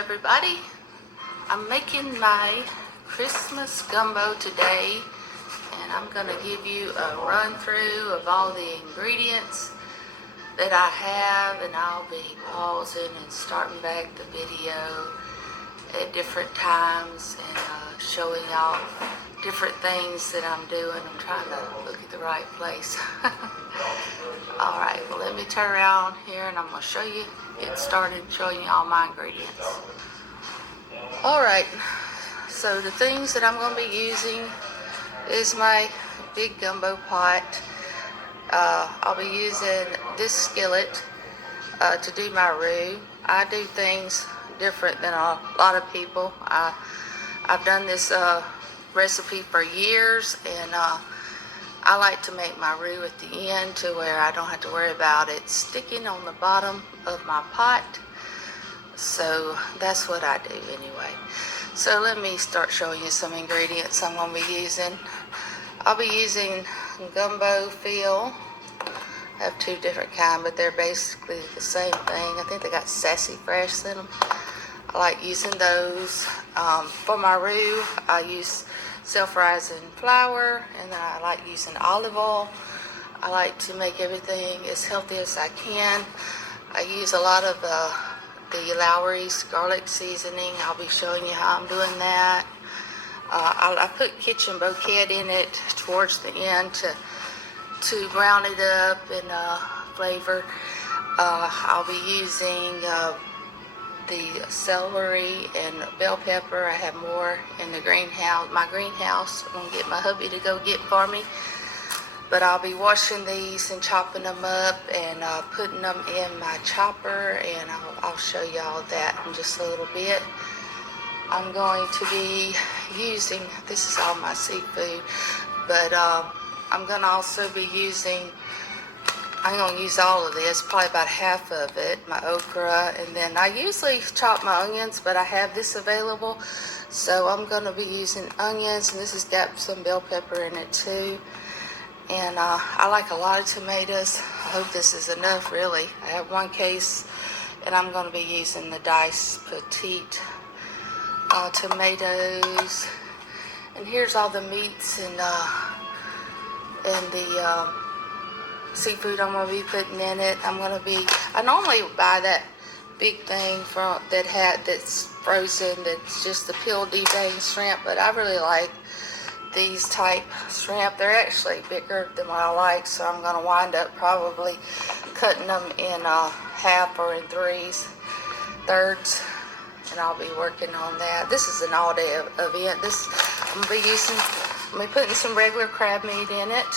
everybody. I'm making my Christmas gumbo today, and I'm going to give you a run through of all the ingredients that I have, and I'll be pausing and starting back the video at different times and showing y'all different things that I'm doing. I'm trying to look at the right place. Alright, well, let me turn around here and I'm going to get started showing you all my ingredients. Alright, so the things that I'm going to be using is my big gumbo pot. I'll be using this skillet to do my roux. I do things different than a lot of people. I've done this recipe for years, and I like to make my roux at the end to where I don't have to worry about it sticking on the bottom of my pot. So that's what I do anyway. So let me start showing you some ingredients I'm going to be using. I'll be using gumbo fill. I have two different kinds, but they're basically the same thing. I think they got sassy fresh in them. I like using those. For my roux, I use self-rising flour, and then I like using olive oil. I like to make everything as healthy as I can. I use a lot of the Lowry's garlic seasoning. I'll be showing you how I'm doing that. I put kitchen bouquet in it towards the end to brown it up and flavor. I'll be using the celery and bell pepper. I have more in the greenhouse. My greenhouse, I'm gonna get my hubby to go get for me. But I'll be washing these and chopping them up and putting them in my chopper, and I'll show y'all that in just a little bit. I'm going to be using, this is all my seafood, but I'm going to also be using, I'm going to use all of this, probably about half of it, my okra, and then I usually chop my onions, but I have this available, so I'm going to be using onions, and this has got some bell pepper in it too. And I like a lot of tomatoes. I hope this is enough, really. I have one case, and I'm going to be using the diced petite tomatoes. And here's all the meats and the seafood I'm going to be putting in it. I normally buy that big thing that's frozen, that's just the peeled deveined shrimp, but I really like these type shrimp. They're actually bigger than what I like, so I'm going to wind up probably cutting them in half or in thirds, and I'll be working on that. This is an all-day event. I'm going to be putting some regular crab meat in it,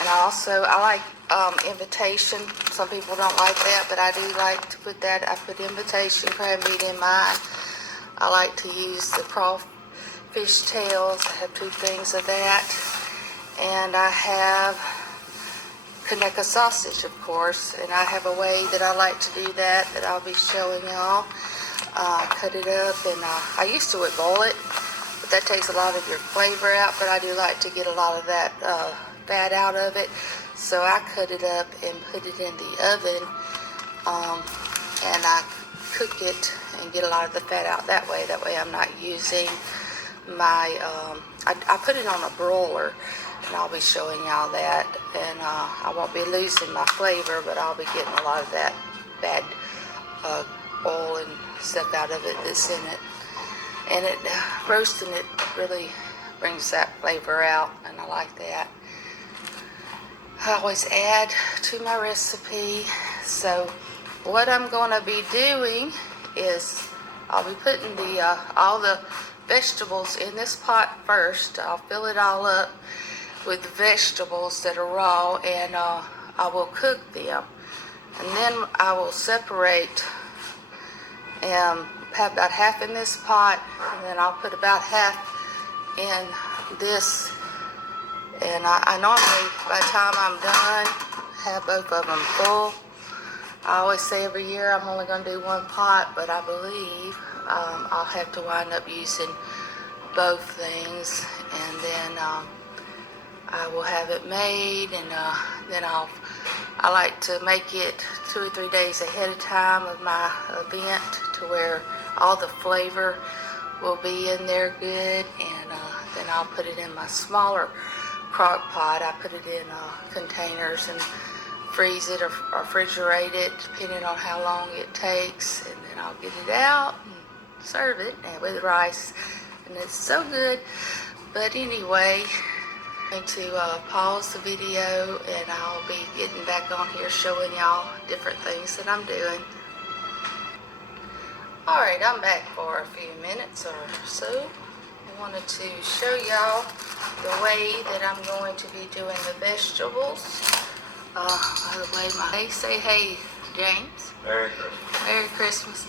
and I like invitation. Some people don't like that, but I do like to put that. I put invitation crab meat in mine. I like to use the crawfish tails. I have two things of that, and I have Kaneka sausage, of course, and I have a way that I like to do that I'll be showing y'all. Cut it up, and I used to boil it, but that takes a lot of your flavor out, but I do like to get a lot of that fat out of it, so I cut it up and put it in the oven, and I cook it and get a lot of the fat out that way. I'm not using my I put it on a broiler, and I'll be showing y'all that, and I won't be losing my flavor, but I'll be getting a lot of that bad oil and stuff out of it that's in it, and roasting it really brings that flavor out, and I like that. I always add to my recipe. So what I'm going to be doing is I'll be putting all the vegetables in this pot first. I'll fill it all up with vegetables that are raw, and I will cook them, and then I will separate and have about half in this pot, and then I'll put about half in this, and I normally, by the time I'm done, have both of them full. I always say every year I'm only going to do one pot, but I believe I'll have to wind up using both things, and then I will have it made, and then I like to make it 2 or 3 days ahead of time of my event to where all the flavor will be in there good, and then I'll put it in my smaller crock pot. I put it in containers and freeze it or refrigerate it depending on how long it takes, and then I'll get it out and serve it and with rice, and it's so good. But anyway, I'm going to pause the video, and I'll be getting back on here showing y'all different things that I'm doing. Alright, I'm back for a few minutes or so. I wanted to show y'all the way that I'm going to be doing the vegetables. By the way, hey, say hey, James. Merry Christmas. Merry Christmas.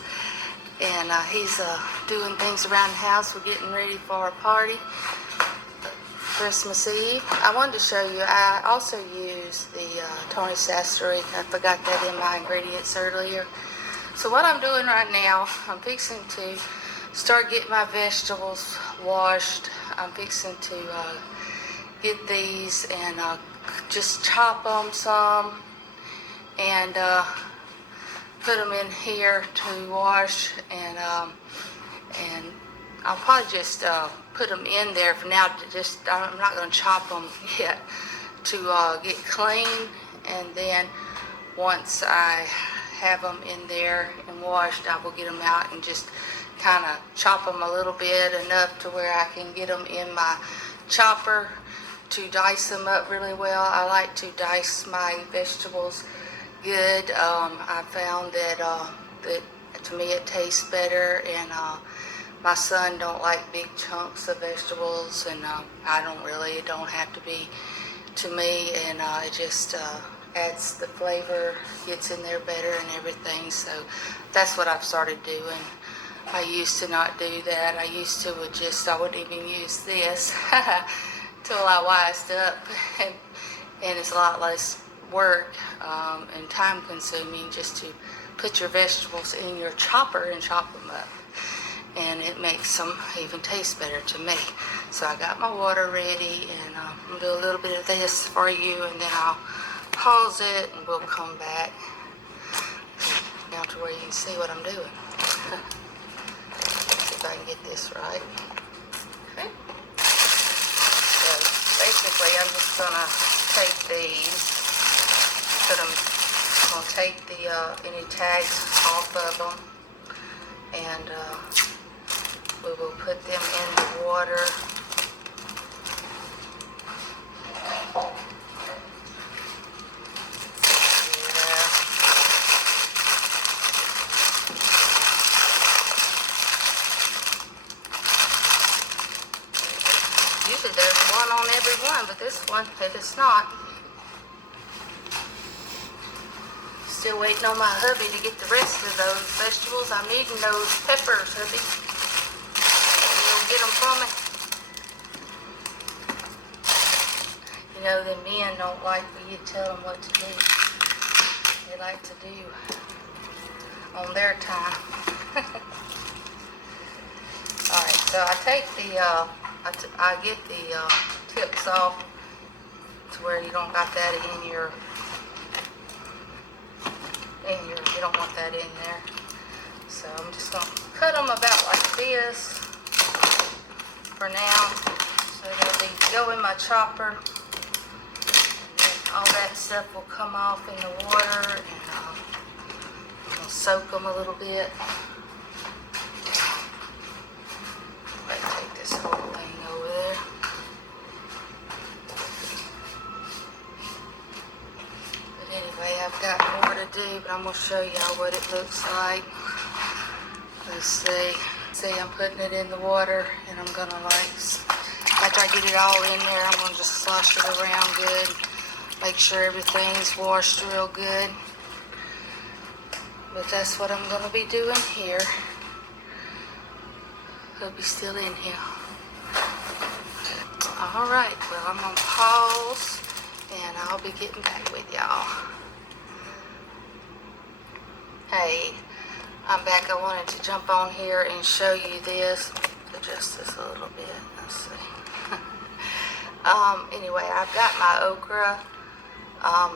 And he's doing things around the house. We're getting ready for our party, Christmas Eve. I wanted to show you, I also use the Tony Sasteri. I forgot that in my ingredients earlier. So what I'm doing right now, I'm fixing to start getting my vegetables washed. I'm fixing to get these and just chop them some and put them in here to wash, and I'll probably just put them in there for now. I'm not going to chop them yet to get clean, and then once I have them in there and washed, I will get them out and just kind of chop them a little bit, enough to where I can get them in my chopper to dice them up really well. I like to dice my vegetables good. I found that to me it tastes better, and my son don't like big chunks of vegetables, and I don't really. It don't have to be to me, and it just adds the flavor, gets in there better and everything. So that's what I've started doing. I used to not do that. I used to I wouldn't even use this till I wised up, and it's a lot less work and time consuming just to put your vegetables in your chopper and chop them up, and it makes them even taste better to me. So I got my water ready, and I'm gonna do a little bit of this for you, and then I'll pause it and we'll come back now to where you can see what I'm doing. See if I can get this right. Okay. So basically I'm just gonna take these, I'm gonna take the any tags off of them, and we will put them in the water. Usually there's one on every one, but this one, it is not. Still waiting on my hubby to get the rest of those vegetables. I'm needing those peppers, hubby. You'll get them for me. You know, the men don't like for you to tell them what to do. They like to do on their time. Alright, so I take the, I get the tips off to where you don't got that in your, you don't want that in there. So I'm just going to cut them about like this for now. So they'll go in my chopper. And then all that stuff will come off in the water, and I'll soak them a little bit. Let's take this whole thing over there. But anyway, I've got more to do, but I'm going to show y'all what it looks like. Let's see. See, I'm putting it in the water, and I'm going to after I get it all in there, I'm going to just slosh it around good. Make sure everything's washed real good. But that's what I'm going to be doing here. He'll be still in here. Alright, well, I'm going to pause, and I'll be getting back with y'all. Hey, I'm back. I wanted to jump on here and show you this. Adjust this a little bit. Let's see. Anyway, I've got my okra. A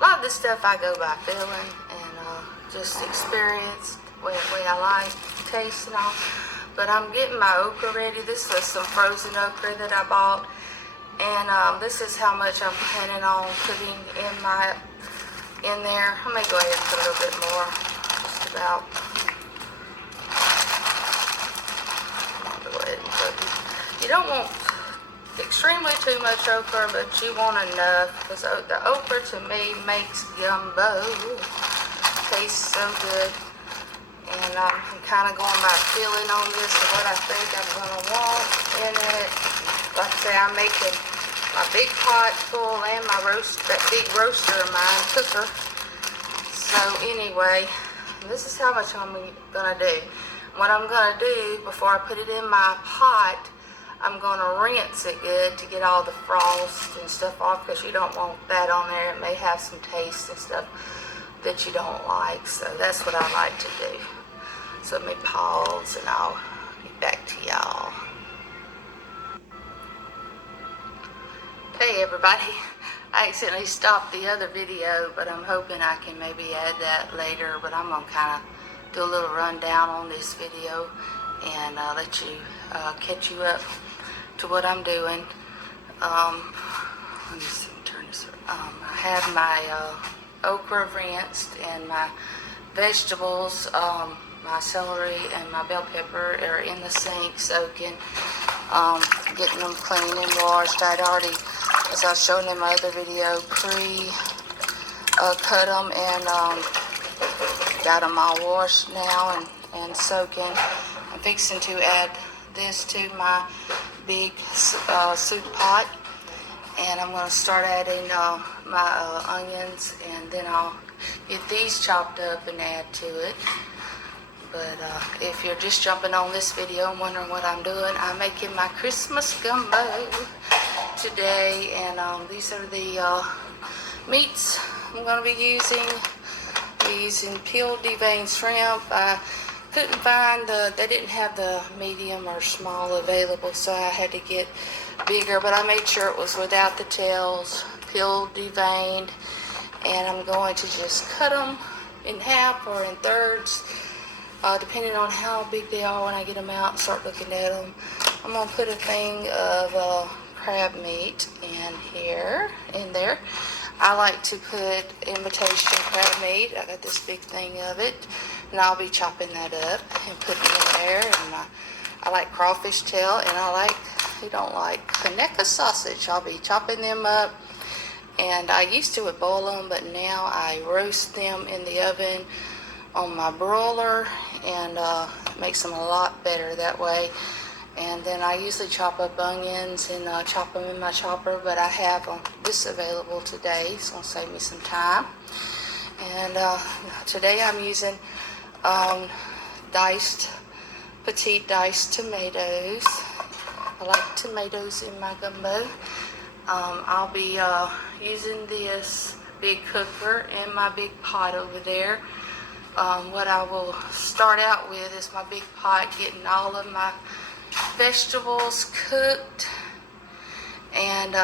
lot of this stuff I go by feeling and just experience the way I like, taste and all. But I'm getting my okra ready. This was some frozen okra that I bought. And this is how much I'm planning on putting in there. I may go ahead and put a little bit more, just about. Go ahead and put. You don't want extremely too much okra, but you want enough, because the okra to me makes gumbo taste so good. And I'm kind of going by feeling on this of what I think I'm going to want in it. Like I say, I'm making my big pot full and my that big roaster of mine, cooker. So anyway, this is how much I'm going to do. What I'm going to do before I put it in my pot, I'm going to rinse it good to get all the frost and stuff off, because you don't want that on there. It may have some taste and stuff that you don't like. So that's what I like to do. So let me pause and I'll get back to y'all. Hey everybody, I accidentally stopped the other video, but I'm hoping I can maybe add that later. But I'm going to kind of do a little rundown on this video and let you catch you up to what I'm doing. Let me see, turn this around. I have my okra rinsed and my vegetables, my celery and my bell pepper are in the sink soaking, getting them clean and washed. I'd already, as I was showing in my other video, cut them and got them all washed now and soaking. I'm fixing to add this to my big soup pot, and I'm going to start adding my onions, and then I'll get these chopped up and add to it. But if you're just jumping on this video and wondering what I'm doing, I'm making my Christmas gumbo today, and these are the meats I'm going to be using. Using peeled deveined shrimp. I couldn't find they didn't have the medium or small available, so I had to get bigger, but I made sure it was without the tails, peeled, deveined, and I'm going to just cut them in half or in thirds, depending on how big they are when I get them out and start looking at them. I'm going to put a thing of crab meat in there. I like to put imitation crab meat. I got this big thing of it, and I'll be chopping that up and putting it in there. And I like crawfish tail, and you don't like Kaneka sausage. I'll be chopping them up, and I used to boil them, but now I roast them in the oven on my broiler, and it makes them a lot better that way. And then I usually chop up onions and chop them in my chopper, but I have this available today. It's going to save me some time. And today I'm using petite diced tomatoes. I like tomatoes in my gumbo. I'll be using this big cooker and my big pot over there. What I will start out with is my big pot, getting all of my vegetables cooked, and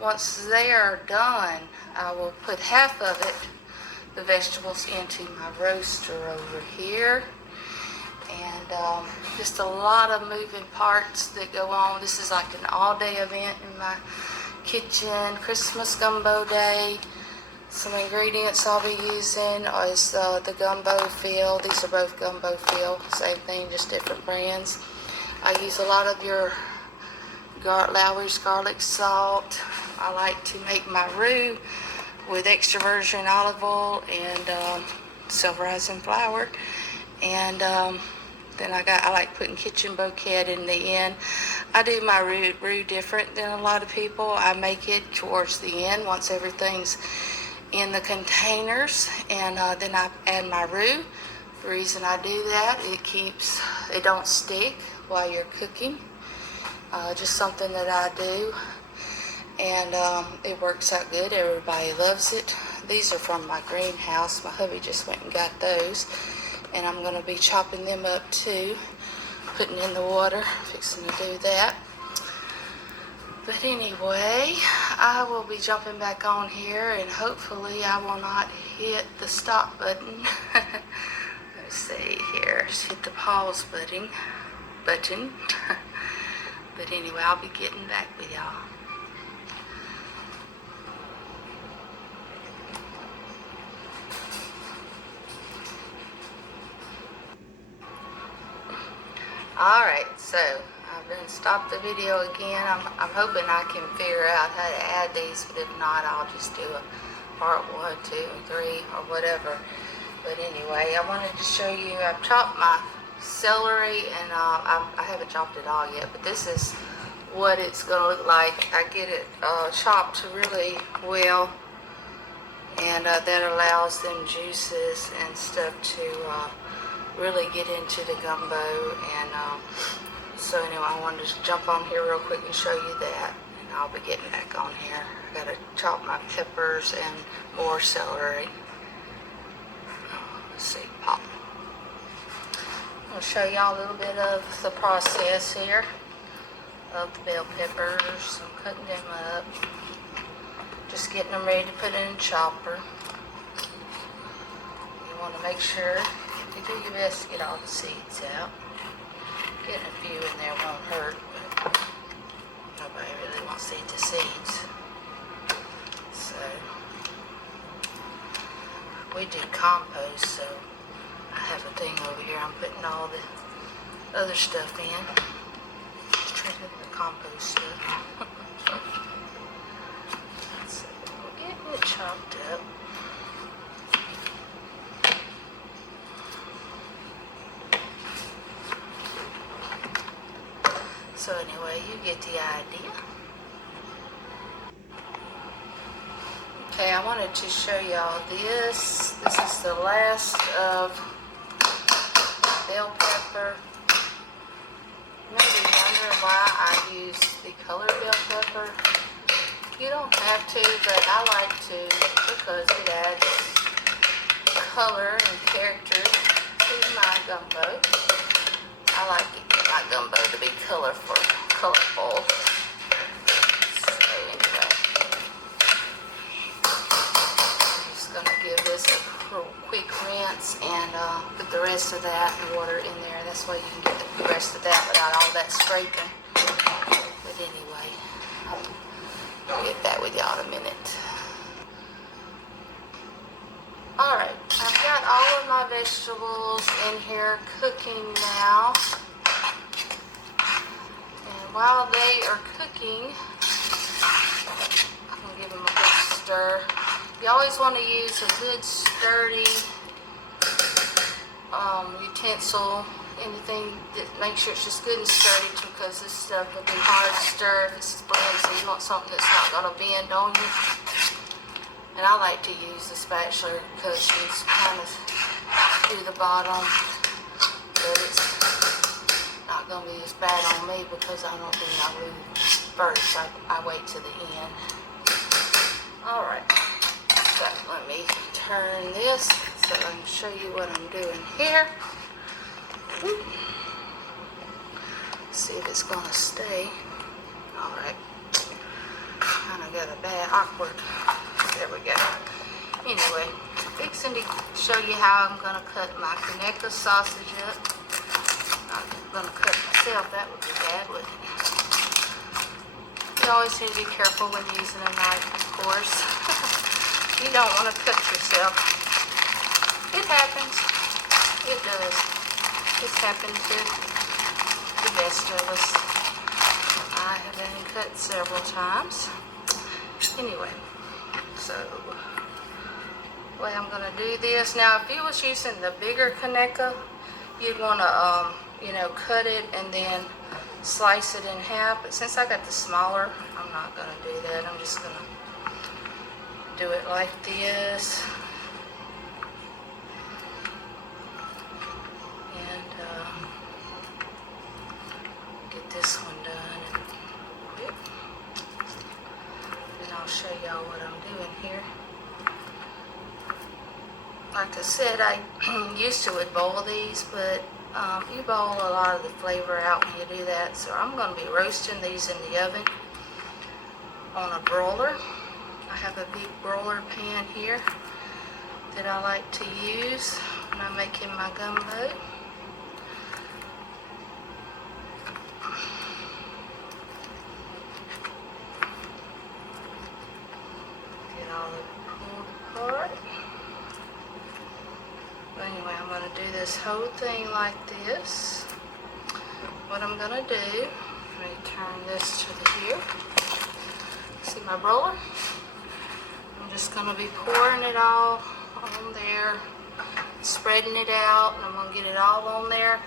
once they are done, I will put half of it, the vegetables, into my roaster over here. And just a lot of moving parts that go on. This is like an all-day event in my kitchen. Christmas gumbo day. Some ingredients I'll be using is the gumbo fill. These are both gumbo fill, same thing, just different brands. I use a lot of your Lowry's garlic salt. I like to make my roux with extra virgin olive oil and silverizing flour. And then I like putting kitchen bouquet in the end. I do my roux different than a lot of people. I make it towards the end once everything's in the containers, and then I add my roux. The reason I do that, it don't stick while you're cooking. Just something that I do, and it works out good. Everybody loves it. These are from my greenhouse. My hubby just went and got those, and I'm going to be chopping them up too, putting in the water, fixing to do that. But anyway, I will be jumping back on here, and hopefully I will not hit the stop button. Let's see here. Just hit the pause button. But anyway, I'll be getting back with y'all. Alright, so I've done stopped the video again. I'm hoping I can figure out how to add these, but if not, I'll just do a part 1, 2, and 3 or whatever. But anyway, I wanted to show you, I've chopped my celery, and I haven't chopped it all yet, but this is what it's going to look like. I get it chopped really well, and that allows them juices and stuff to really get into the gumbo. And so anyway, I wanted to jump on here real quick and show you that, and I'll be getting back on here. I gotta chop my peppers and more celery. Let's see, pop. I'll show y'all a little bit of the process here of the bell peppers. I'm cutting them up, just getting them ready to put in a chopper. You want to make sure you do your best to get all the seeds out. Getting a few in there won't hurt, but nobody really wants to eat the seeds. So we do compost, so I have a thing over here. I'm putting all the other stuff in. Just treating the compost stuff. So we're getting it chopped up. So anyway, you get the idea. Okay, I wanted to show y'all this. This is the last of bell pepper. Maybe wondering why I use the colored bell pepper. You don't have to, but I like to because it adds color and character to my gumbo. I like my gumbo to be colorful. So anyway, I'm just gonna give this a quick rinse and put the rest of that water in there. That's why you can get the rest of that without all that scraping. But anyway, I'll get back with y'all in a minute. Alright, I've got all of my vegetables in here cooking now. And while they are cooking, I'm going to give them a good stir. You always want to use a good sturdy utensil, anything that makes sure it's just good and sturdy, because this stuff will be hard to stir if it's blend, so you want something that's not going to bend on you. And I like to use the spatula because it's kind of to the bottom, but it's not going to be as bad on me because I don't think I move first. I wait to the end. Alright, so let me turn this so I can show you what I'm doing here. See if it's going to stay. Alright, kind of got a bad, awkward. There we go. Anyway, fixing to show you how I'm going to cut my Conecuh sausage up. I'm going to cut myself. That would be bad, wouldn't it? You always need to be careful when using a knife, of course. You don't want to cut yourself. It happens. It does. It's happened to the best of us. I have been cut several times. Anyway. So, the way I'm going to do this. Now, if you was using the bigger Conecuh, you'd want to, cut it and then slice it in half. But since I got the smaller, I'm not going to do that. I'm just going to do it like this. And get this one done. And I'll show y'all what I'm doing here. Like I said, I used to would boil these, but you boil a lot of the flavor out when you do that. So I'm going to be roasting these in the oven. on a broiler. I have a big broiler pan here that I like to use when I'm making my gumbo. Get all of it pulled apart. But anyway, I'm going to do this whole thing like this. What I'm going to do, let me turn this to the here. See my broiler? I'm just going to be pouring it all on there, spreading it out, and I'm going to get it all on there.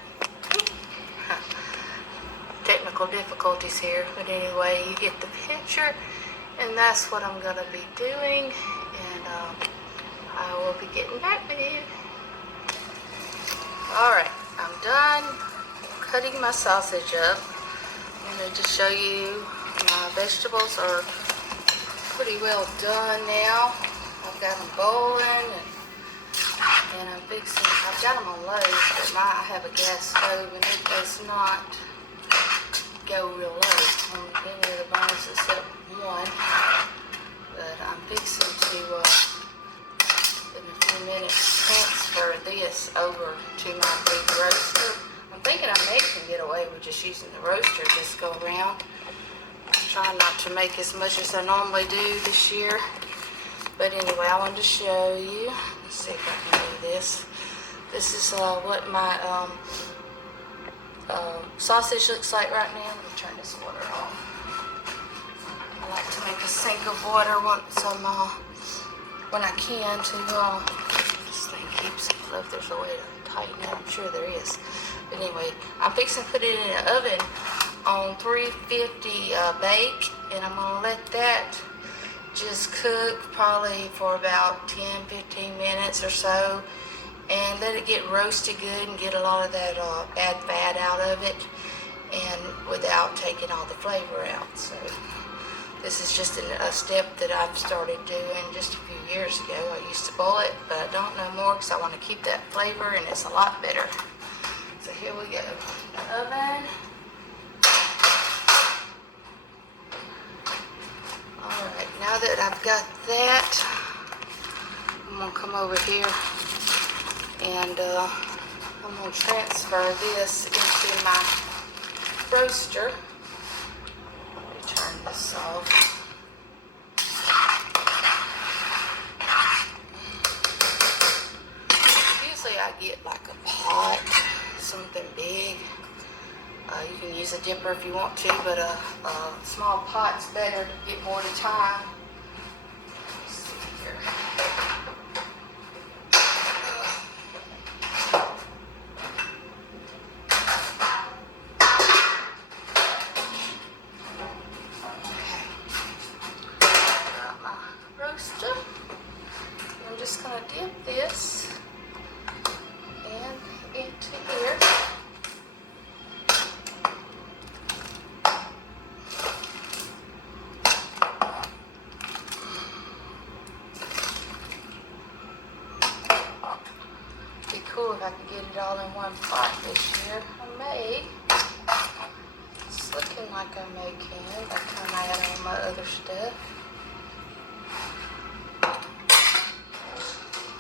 Technical difficulties here, but anyway, you get the picture, and that's what I'm going to be doing, and I will be getting back with you. Alright, I'm done cutting my sausage up. I'm going to just show you my vegetables are pretty well done now. I've got them boiling, and I'm fixing, I've got them on low, but I have a gas stove and it does not go real low on any of the burns except one. But I'm fixing to, in a few minutes, transfer this over to my big roaster. I'm thinking I may can get away with just using the roaster this go around. I'm trying not to make as much as I normally do this year. But anyway, I wanted to show you. Let's see if I can do this. This is what my sausage looks like right now. Let me turn this water off. I like to make a sink of water once when I can to this thing keeps it. I don't know if there's a way to tighten it. I'm sure there is. But anyway, I'm fixing to put it in an oven on 350 bake, and I'm gonna let that just cook probably for about 10-15 minutes or so, and let it get roasted good and get a lot of that bad fat out of it, and without taking all the flavor out. So this is just a step that I've started doing just a few years ago. I used to boil it, but I don't no more because I want to keep that flavor, and it's a lot better. So here we go. The oven. Alright, now that I've got that, I'm going to come over here and I'm going to transfer this into my roaster. Let me turn this off. Usually I get like a pot, something big. You can use a dipper if you want to, but a small pot's better to get more at a time. Let's see here. Got my roaster. I'm just going to dip this into here. Cool if I could get it all in one pot this year. I may. It's looking like I may can by the time I add all my other stuff.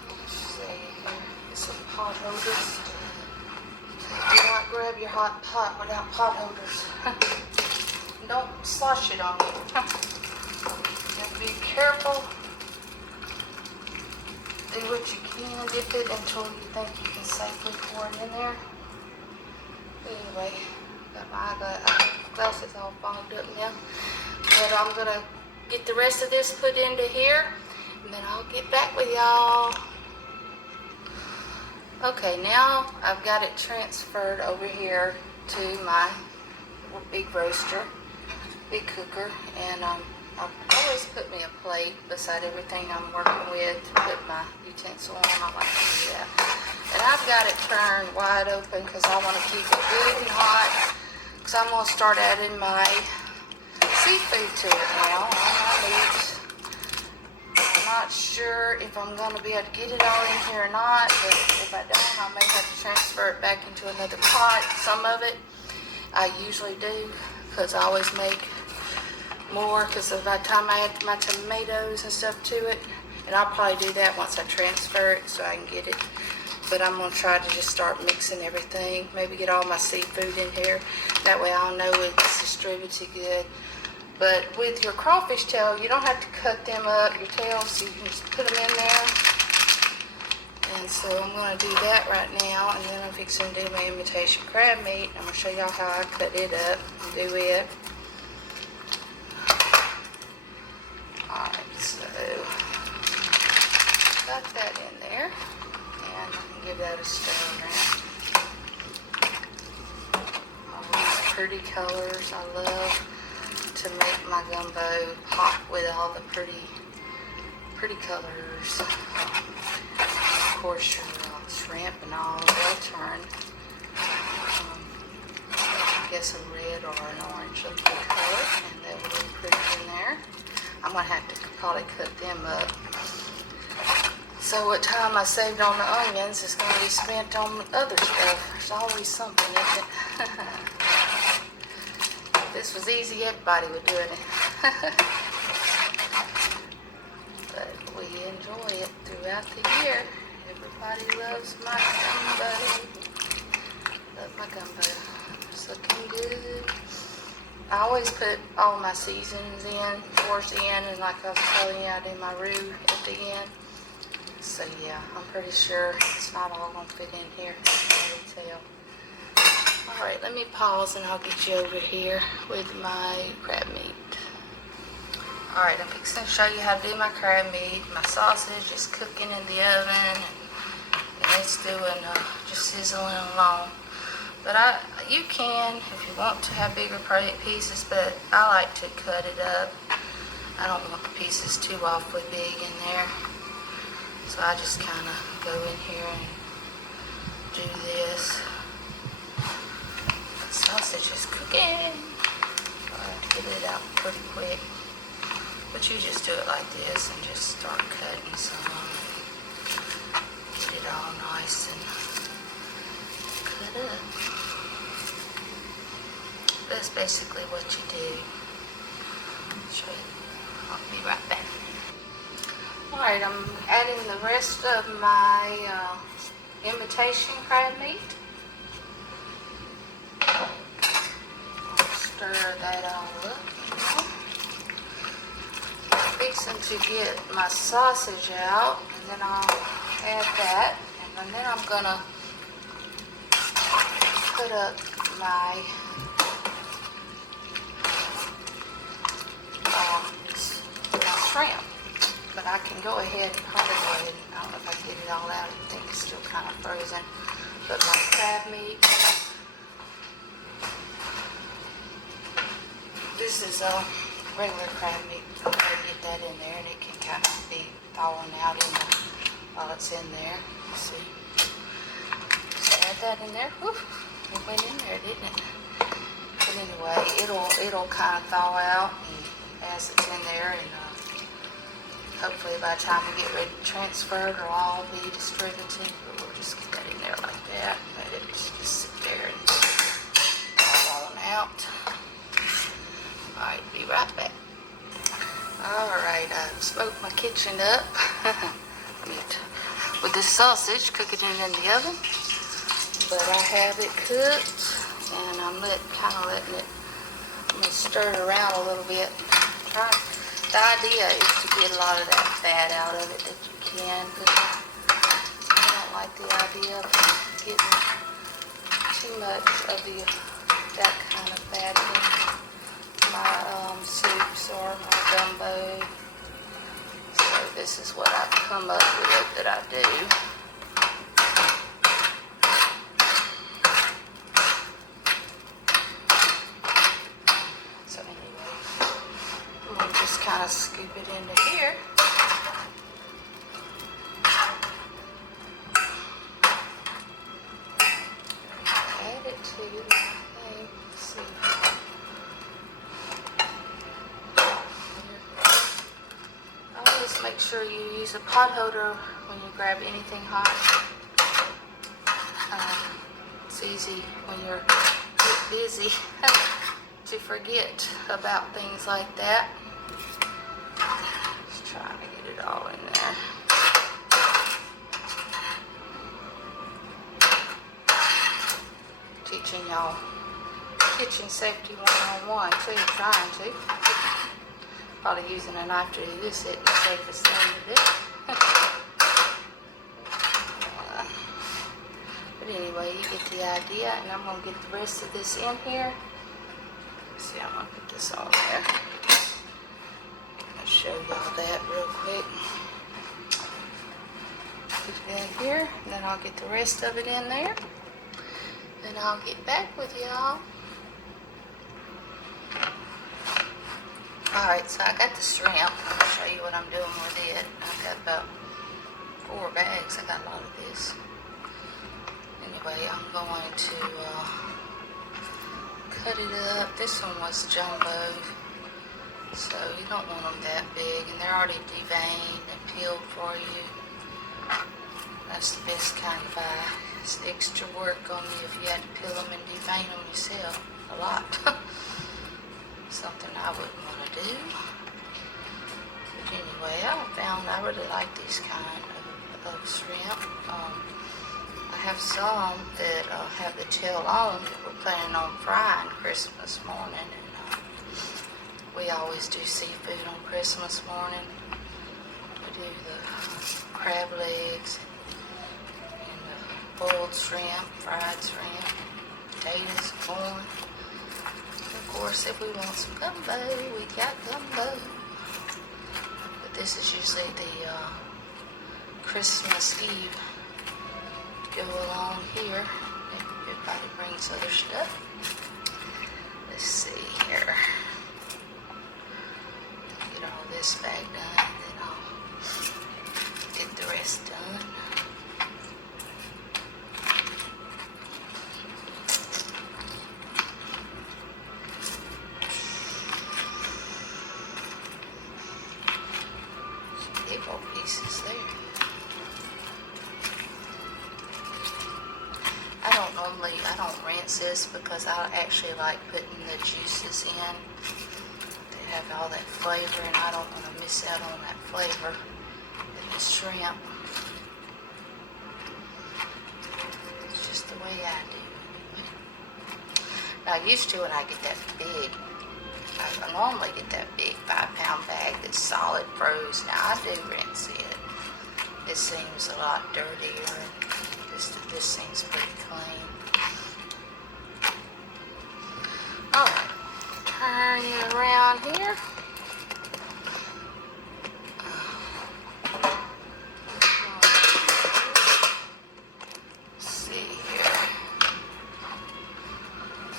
Let's see here. Get some pot holders. Do not grab your hot pot without pot holders. Don't slosh it on you. You have to be careful. Do what you can, dip it until you think you can safely pour it in there. Anyway, got my glasses all fogged up now. But I'm going to get the rest of this put into here, and then I'll get back with y'all. Okay, now I've got it transferred over here to my big roaster, big cooker, and I'll always put me a plate beside everything I'm working with to put my utensil on. I like to do that. And I've got it turned wide open because I want to keep it good and hot, because I'm going to start adding my seafood to it now on my meat. I'm not sure if I'm going to be able to get it all in here or not, but if I don't, I may have to transfer it back into another pot. Some of it I usually do, because I always make more because by the time I add my tomatoes and stuff to it, and I'll probably do that once I transfer it so I can get it. But I'm going to try to just start mixing everything. Maybe get all my seafood in here. That way I'll know it's distributed good. But with your crawfish tail, you don't have to cut them up, your tails, you can just put them in there. And so I'm going to do that right now. And then I'm fixing to do my imitation crab meat. I'm going to show y'all how I cut it up and do it. Alright, so got that in there. And I can give that a stir around. All these pretty colors. I love to make my gumbo hot with all the pretty colors. Of course, your shrimp and all will turn, I guess, a red or an orange looking color, and they will look pretty in there. I'm going to have to probably cut them up. So what time I saved on the onions is going to be spent on other stuff. There's always something, isn't it? If this was easy, everybody would do it. But we enjoy it throughout the year. Everybody loves my gumbo. Love my gumbo. It's looking good. I always put all my seasonings in towards the end, and like I was telling you, I do my roux at the end. So yeah, I'm pretty sure it's not all going to fit in here. I can tell. Alright, let me pause and I'll get you over here with my crab meat. Alright, I'm fixing to show you how to do my crab meat. My sausage is cooking in the oven, and it's doing just sizzling along. But you can, if you want to have bigger pieces, but I like to cut it up. I don't want the pieces too awfully big in there. So I just kind of go in here and do this. The sausage is cooking. I have to get it out pretty quick. But you just do it like this and just start cutting some. Get it all nice and cut up. That's basically what you do. Show you. I'll be right back. Alright, I'm adding the rest of my imitation crab meat. I'll stir that all up. Fixing to get my sausage out, and then I'll add that, and then I'm gonna put up my shrimp. But I can go ahead and probably go ahead, I don't know if I can get it all out. I think it's still kind of frozen. But my crab meat, this is a regular crab meat. I'm going to get that in there, and it can kind of be thawing out while it's in there. Let's see. Just add that in there. Whew, it went in there, didn't it? But anyway, it'll kind of thaw out as it's in there, and hopefully by the time we get ready to transfer, it'll all be distributed. But we'll just get that in there like that. Let it just sit there and thaw on out. Alright, be right back. Alright, I've smoked my kitchen up with this sausage, cooking it in the oven. But I have it cooked, and I'm kind of letting it, I'm going to stir it around a little bit. The idea is to get a lot of that fat out of it that you can, because I don't like the idea of getting too much of that kind of fat in my soups or my gumbo. So this is what I've come up with that I do. So anyway, I'm going to just kind of scoop it into here. Add it to the thing. Let's see. Always make sure you use a pot holder when you grab anything hot. It's easy when you're busy. to forget about things like that. Just trying to get it all in there. Teaching y'all kitchen safety 101 too, trying to. Probably using a knife to do this isn't the safest thing to do. But anyway, you get the idea, and I'm going to get the rest of this in here. Let's see, I'm going to put this on there. I'll show y'all that real quick. Put it in here, and then I'll get the rest of it in there. Then I'll get back with y'all. Alright, so I got the shrimp. I'll show you what I'm doing with it. I've got about 4 bags. I got a lot of this. Anyway, I'm going to cut it up. This one was jumbo, so you don't want them that big. And they're already deveined and peeled for you. That's the best kind to buy. It's extra work on you if you had to peel them and devein them yourself. A lot. Something I wouldn't want to do. But anyway, I really like these kind of shrimp. I have some that have the tail on that we're planning on frying Christmas morning. And we always do seafood on Christmas morning. We do the crab legs and the boiled shrimp, fried shrimp, potatoes, corn. Of course, if we want some gumbo, we got gumbo. But this is usually the Christmas Eve to go along here. Everybody brings other stuff. Let's see here. Get all this bag done, and then I'll get the rest done. Pieces there. I don't rinse this because I actually like putting the juices in. They have all that flavor, and I don't want to miss out on that flavor in the shrimp. It's just the way I do. Now, I used to when I get that big. I normally get that big 5-pound bag that's solid froze. Now I do rinse it. This seems a lot dirtier. This seems pretty clean. Alright, turn you around here. Let's see here.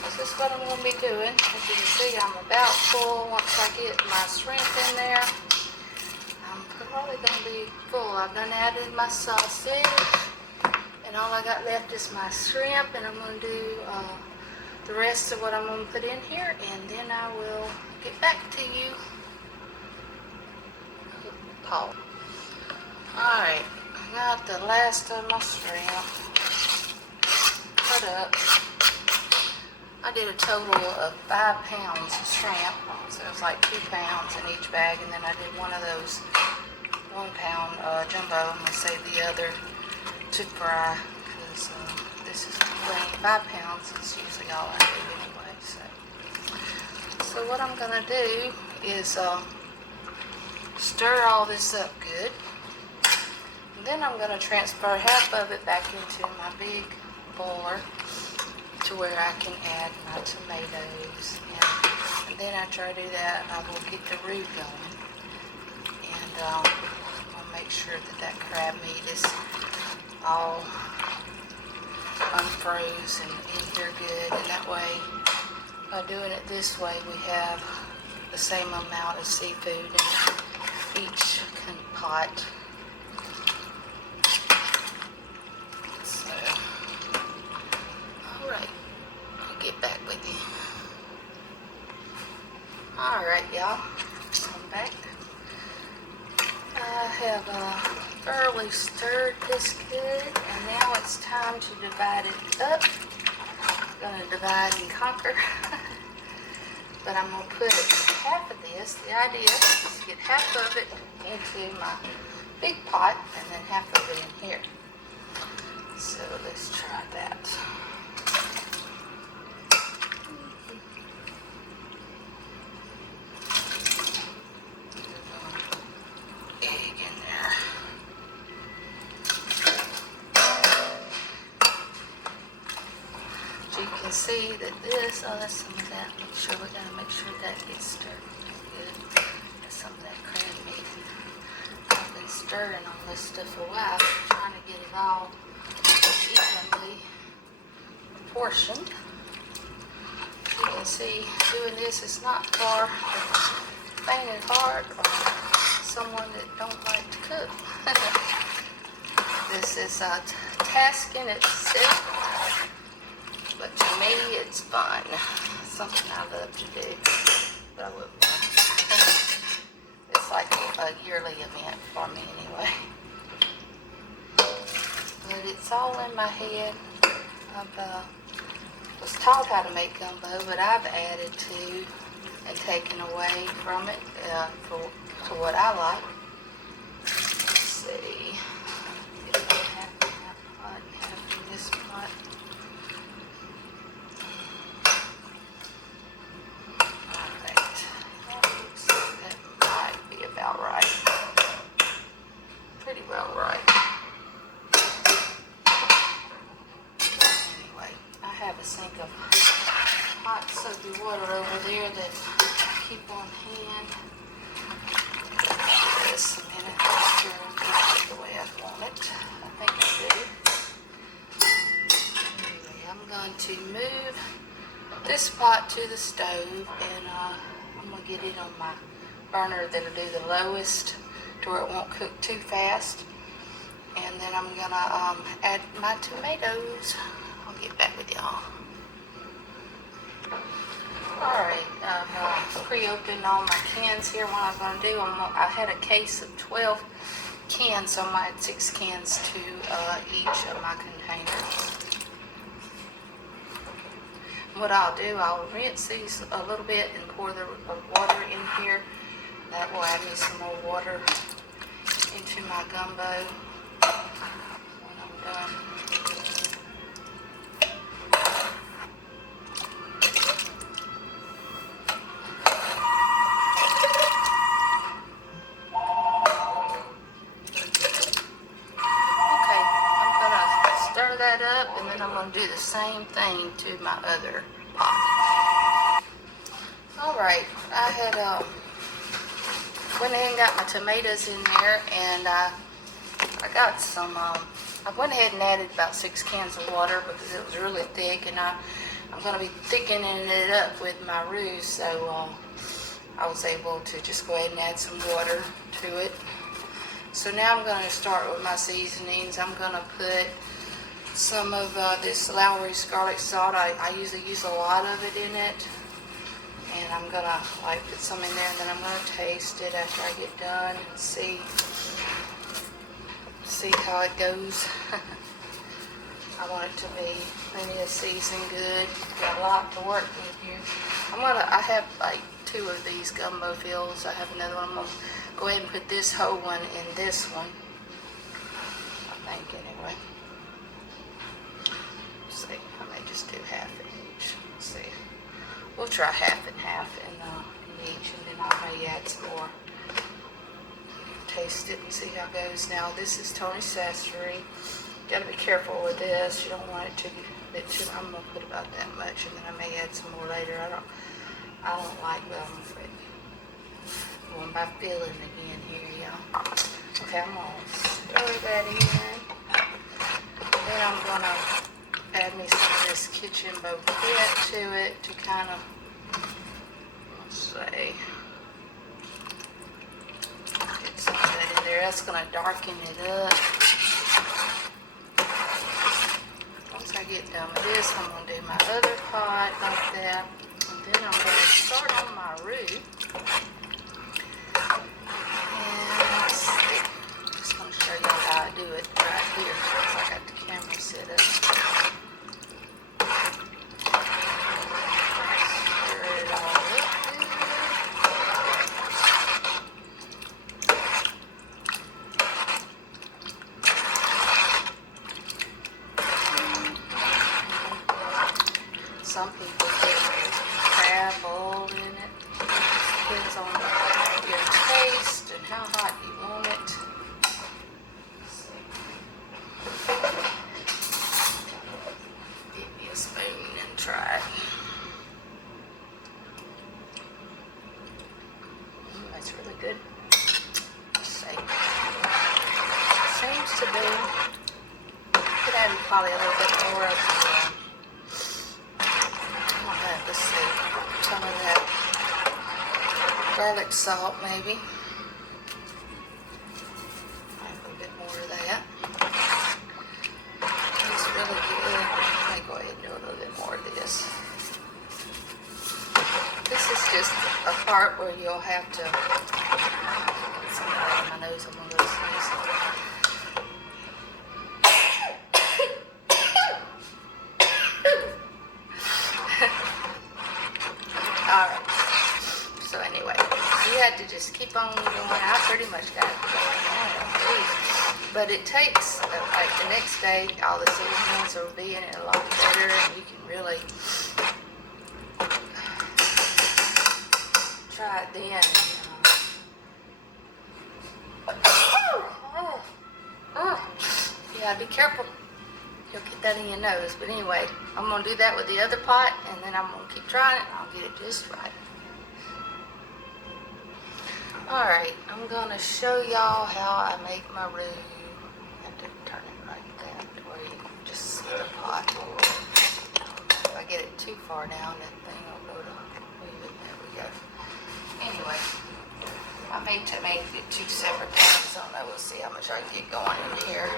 This is what I'm going to be doing. As you can see, I'm about full. Once I get my shrimp in there, I'm probably going to be full. I've done added my sausage, and all I got left is my shrimp, and I'm going to do the rest of what I'm going to put in here, and then I will get back to you. Paul. Alright, I got the last of my shrimp cut up. I did a total of 5 pounds of shrimp, so it was like 2 pounds in each bag, and then I did one of those 1 pound jumbo. I'm going to save the other to fry, because this is weighing 5 pounds. It's usually all I do anyway. So what I'm going to do is stir all this up good, and then I'm going to transfer half of it back into my big boiler, to where I can add my tomatoes, and then after I do that, I will get the roux going, and I'll make sure that crab meat is all unfroze and in here good, and that way, by doing it this way, we have the same amount of seafood in each pot. Get back with you. Alright, y'all. I'm back. I have thoroughly stirred this good, and now it's time to divide it up. I'm going to divide and conquer. But I'm going to put half of this. The idea is to get half of it into my big pot and then half of it in here. So let's try that. Egg in there. So you can see that this, oh, that's some of that. We gotta make sure that gets stirred good. That's some of that crab meat. I've been stirring on this stuff a while, trying to get it all evenly portioned. You can see doing this is not for the faint at heart or someone that don't like to cook. This is a task in itself, but to me it's fun. Something I love to do, but I wouldn't. It's like a yearly event for me anyway. But it's all in my head. I was taught how to make gumbo, but I've added to and taken away from it for what I like. Let's see. Get half in that pot, half in this pot. Alright. That looks like that might be about right. Pretty well right. I have a sink of hot soapy water over there that I keep on hand. Give this a minute, make sure it's the way I want it. I think I do. Anyway, I'm going to move this pot to the stove, and I'm going to get it on my burner that'll do the lowest to where it won't cook too fast. And then I'm going to add my tomatoes. I'll get back with y'all. Alright, I've pre-opened all my cans here. What I'm going to do, I had a case of 12 cans, so I'm going to add 6 cans to each of my containers. What I'll do, I'll rinse these a little bit and pour the water in here. That will add me some more water into my gumbo when I'm done. That up, and then I'm going to do the same thing to my other pot. Alright, I had went ahead and got my tomatoes in there, and I got some, I went ahead and added about 6 cans of water because it was really thick, and I'm going to be thickening it up with my roux, so I was able to just go ahead and add some water to it. So now I'm going to start with my seasonings. I'm going to put some of this Lowry's garlic salt. I usually use a lot of it in it, and I'm gonna put some in there, and then I'm gonna taste it after I get done and see how it goes. I want it to be plenty of season good. Got a lot to work with here. I have like 2 of these gumbo fills. I have another one. I'm gonna go ahead and put this whole one in this one, I think, anyway. See, I may just do half in each. Let's see, we'll try half and half in each, and then I may add some more. Taste it and see how it goes. Now this is Tony Sassery. Got to be careful with this. You don't want it to get too. I'm gonna put about that much, and then I may add some more later. I don't like, but I'm afraid. Going by feeling again here, y'all. Okay, I'm gonna stir that in. Then I'm gonna add me some of this kitchen bouquet to it to kind of, let's say, get some of that in there. That's going to darken it up. Once I get done with this, I'm going to do my other pot like that. And then I'm going to start on my roux. And let's see. I'm just going to show y'all how I do it right here since I got the camera set up. Stir it all up. some people put crab oil in it. Depends on your taste and how hot you want it. Get me a spoon and try it. That's really good. Let's see. Seems to be. Could add probably a little bit more of let's see, some of that garlic salt maybe. Add a little bit more of that. It's really good. I may go ahead and do a little bit more of this. This is just a part where you'll have to get some of my nose on one of those things. Alright, so anyway, you had to just keep on going. I pretty much got it going on, but it takes, like the next day, all the seasonings will be in it a lot better, and you can really try it then. Yeah, be careful. You'll get that in your nose. But anyway, I'm going to do that with the other pot, and then I'm going to keep trying it, and I'll get it just right. Alright, I'm going to show y'all how I make my roux. I have to turn it like that, where you can just see the pot. If I get it too far down, that thing will go to move it. There we go. Anyway, I made to make it 2 separate times, so we'll see how much I can get going in here.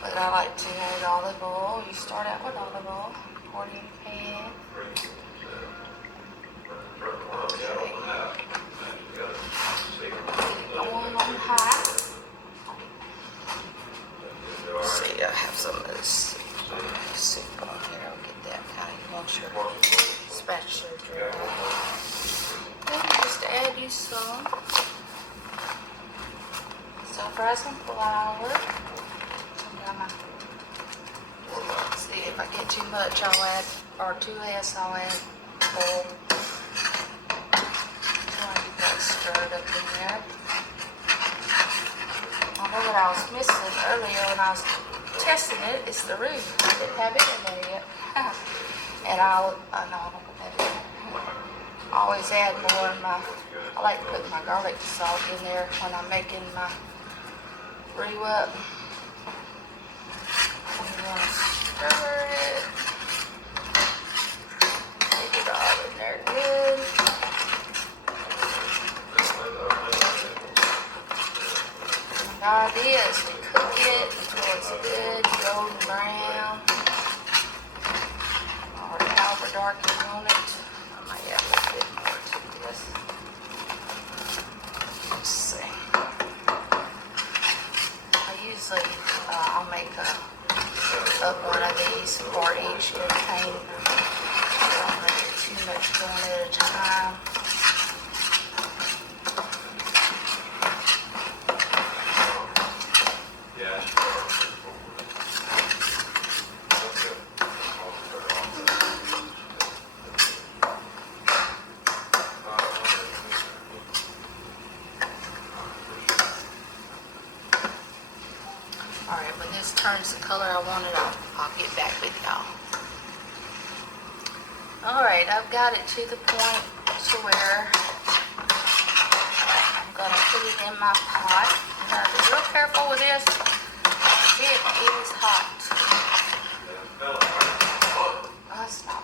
But I like to add olive oil. You start out with olive oil, pour it in your pan. Okay. Going on high. Let's see, I have some of this soup on here. I'll get that kind of, you want your spatula dry. Then just add you some self-rising flour. See, if I get too much, I'll add, or too less, I'll add oil. I want to get that stirred up in there. I know what I was missing earlier when I was testing it. It's the roux. I didn't have it in there yet. And I know I don't have it. I always add more in my, I like to put my garlic salt in there when I'm making my roux up. I'm going to stir it. Get it all in there good. The idea is to cook it until it's good, golden brown, or however dark you want it. I might add a little bit more to this. Let's see. I usually, I'll make up one of these for each container. I don't make it too much going at a time. Alright, when this turns the color I want it, I'll get back with y'all. Alright, I've got it to the point to where I'm going to put it in my pot. You got to be real careful with this. It is hot. That's not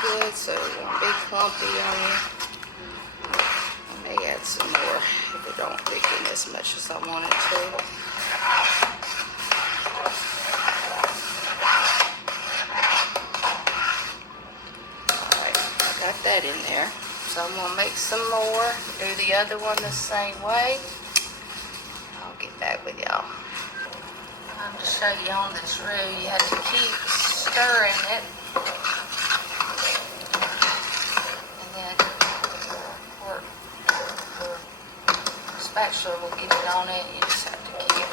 good, so it won't be clumpy on you. I may add some more if it don't thicken as much as I want it to. So I'm going to make some more, do the other one the same way. I'll get back with y'all. To show you on this roux, you have to keep stirring it. And then your spatula will get it on it. You just have to keep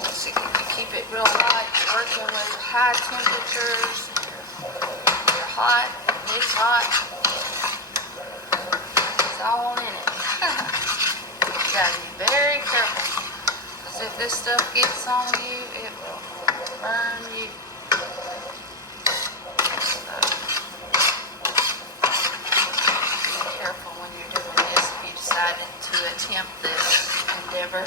once you keep it real light, working with high temperatures. You're hot, it's hot. It's all in it. You gotta be very careful, because if this stuff gets on you, it will burn you. So, be careful when you're doing this if you decided to attempt this endeavor.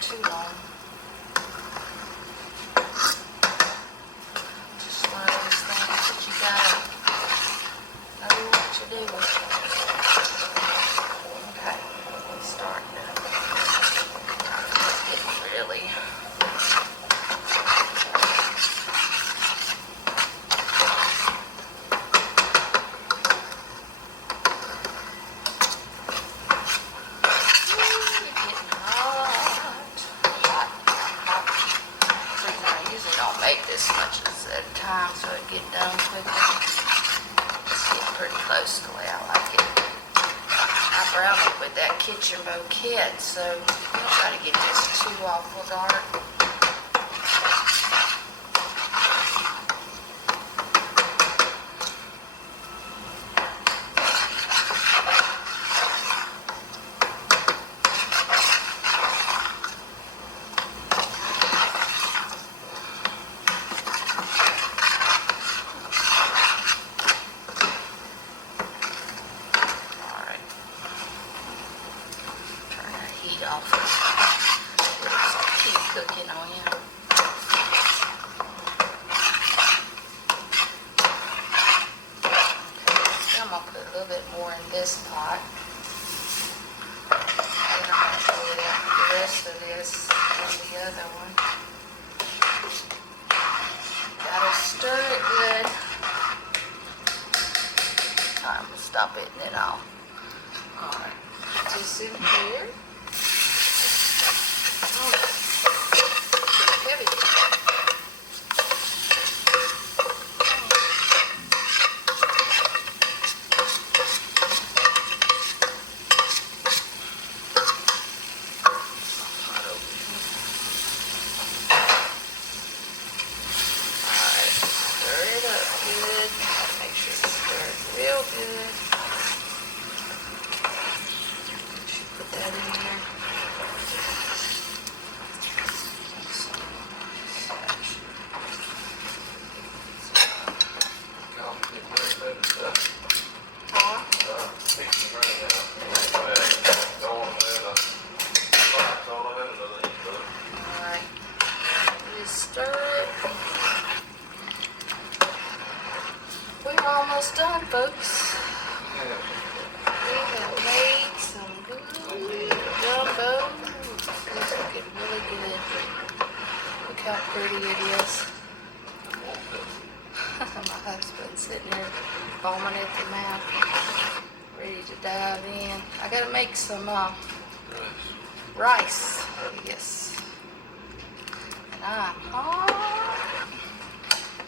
Too long. Just one of those things that you gotta know what you're doing. Okay, let's start now. It's getting really so it get done quickly. It's getting pretty close to the way I like it. I brown it with that kitchen bouquet, so I'll try to get this too awful dark. This pot. And I'm going to put the rest of this in the other one. Gotta stir it good. I'm going to stop it and then I'll put this in here. Oh, heavy. Almost done, folks. We have made some good gumbo. It's looking really good. Look how pretty it is. My husband's sitting there foaming at the mouth, ready to dive in. I gotta make some rice. Yes. And I'm hot.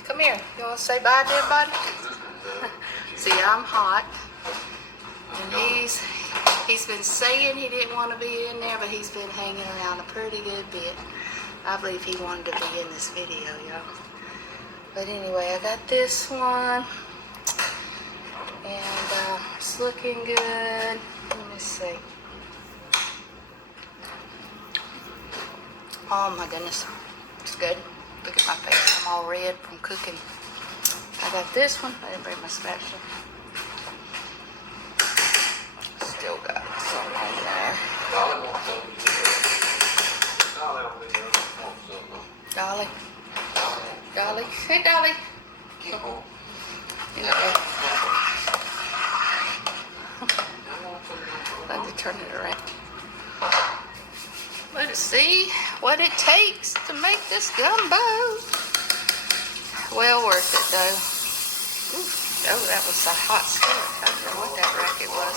Come here. You want to say bye to everybody? See, I'm hot, and he's been saying he didn't want to be in there, but he's been hanging around a pretty good bit. I believe he wanted to be in this video, y'all. But anyway, I got this one, and it's looking good. Let me see. Oh my goodness. good. Look at my face. I'm all red from cooking. I got this one. I didn't bring my spatula. Still got some on there. Dolly. Dolly. Hey, Dolly. You know, let me turn it around. Let's see what it takes to make this gumbo. Well worth it, though. Ooh, oh, that was a hot skillet. I don't know what that racket was.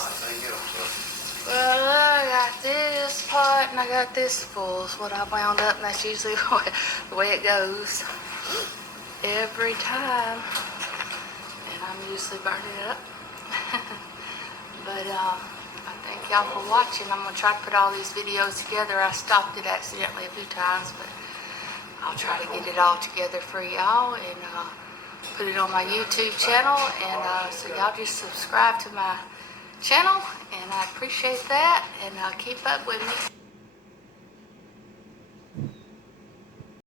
Well, I got this pot and I got this full. Is what I wound up, and that's usually the way it goes every time. And I'm usually burning it up. But I thank y'all for watching. I'm going to try to put all these videos together. I stopped it accidentally a few times, but I'll try to get it all together for y'all and put it on my YouTube channel. And so y'all just subscribe to my channel, and I appreciate that. And keep up with me.